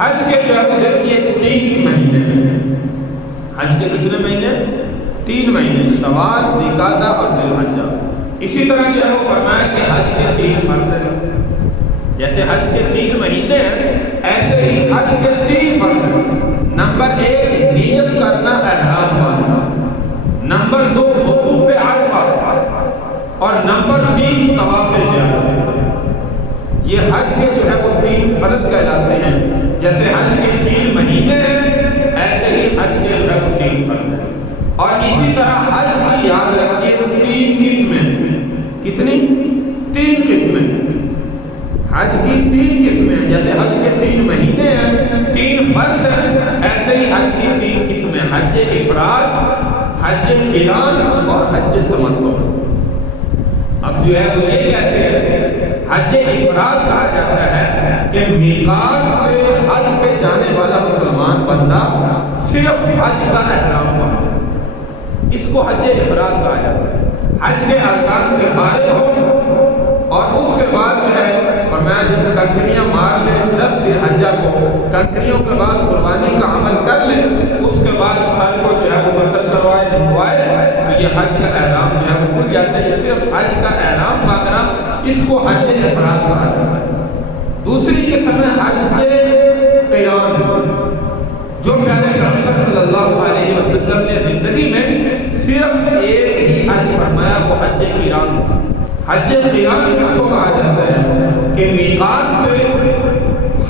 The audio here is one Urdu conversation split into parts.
حج کے جو ہے وہ دیکھیے 3 مہینے ہیں. حج کے کتنے مہینے؟ 3 مہینے، شوال، ذوالقعدہ اور ذی الحجہ. اسی طرح جو ہے وہ فرمایا کہ حج کے 3 فرض ہیں. جیسے حج کے 3 مہینے ہیں ایسے ہی حج کے 3 فرض ہیں. نمبر 1 نیت کرنا، احرام باندھنا. نمبر 2 وقوف عرفہ. اور نمبر 3 طواف زیارت. یہ حج کے جو ہے وہ 3 فرض کہلاتے ہیں. جیسے حج کے 3 مہینے ہیں ایسے ہی حج کے جو ہے وہ 3 فرض ہیں. اور اسی طرح حج کی یاد رکھیے 3 قسمیں. کتنی؟ 3 قسمیں. حج کی 3 قسمیں ہیں. جیسے حج کے 3 مہینے ہیں، 3 فرض ہیں، ایسے ہی حج کی 3 قسمیں: حج افراد، حج قران اور حج تمتع. اب جو ہے وہ یہ کہتے ہیں حج افراد کہا جاتا ہے کہ میقات سے حج پہ جانے والا مسلمان بندہ صرف حج کا احرام باندھے، اس کو حج افراد کہا جاتا ہے. حج کے ارکان سے فارغ ہو اور اس کے بعد جو ہے فرمایا جب کنکریاں مار لے 10 ذی الحجہ کو، کنکریوں کے بعد قربانی کا عمل کر لے، اس کے بعد سر کو جو ہے وہ غسل کروائے، منڈوائے، تو یہ حج کا احرام جو ہے وہ کھل جاتا ہے. یہ صرف حج کا احرام باندھنا، اس کو حج افراد کہا جاتا ہے. دوسری قسم ہے حج قران، جو پیارے پیغمبر صلی اللہ علیہ وسلم نے زندگی میں صرف ایک ہی حج فرمایا، وہ حج قران تھا. حج قران کس کو کہا جاتا ہے کہ میقات سے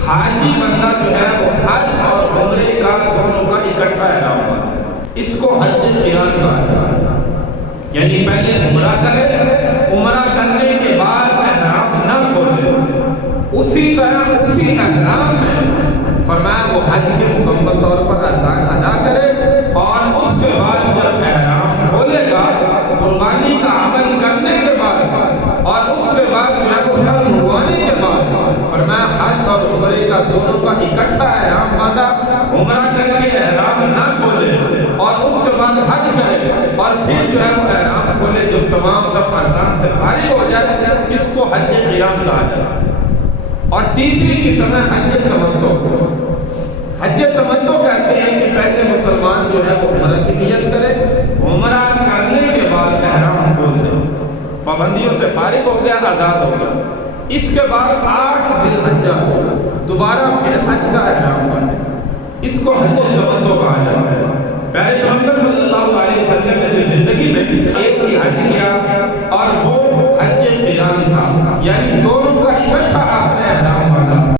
حاجی بندہ جو ہے وہ حج اور عمرے کا دونوں کا اکٹھا احرام باندھے، اس کو حج قران کہا جاتا ہے. یعنی پہلے عمرہ کرے، عمرہ کرنے کے بعد احرام نہ کھولے، اسی طرح اسی احرام میں فرمایا وہ حج کے مکمل طور پر ارکان ادا کرے، اور اس کے بعد جب احرام کھولے گا قربانی کا عمل کرنے کے بعد اور اس کے بعد جو ہے وہ سر منڈوانے کے بعد فرمایا حج اور عمرے کا دونوں کا اکٹھا احرام باندھا، عمرہ کر کے احرام نہ کھولے اور اس کے بعد حج کرے اور پھر جو ہے وہ احرام کھولے جب تمام تب ارکان سے فارغ ہو جائے، اس کو حج قران کہا جاتا ہے. اور تیسری قسم ہے حج تمتع. حج تمتع کہتے ہیں کہ پہلے مسلمان جو ہے وہ عمرہ کی نیت کرے، عمرہ کرنے کے بعد احرام کھول دے، پابندیوں سے فارغ ہو گیا، آزاد ہو گیا. اس کے بعد 8 ذی الحجہ کو دوبارہ پھر حج کا احرام باندھے، اس کو حج تمتع کہا جاتا ہے. پہلے پیغمبر صلی اللہ علیہ وسلم نے جو زندگی میں ایک ہی حج کیا اور وہ حج قران تھا، یعنی دونوں کا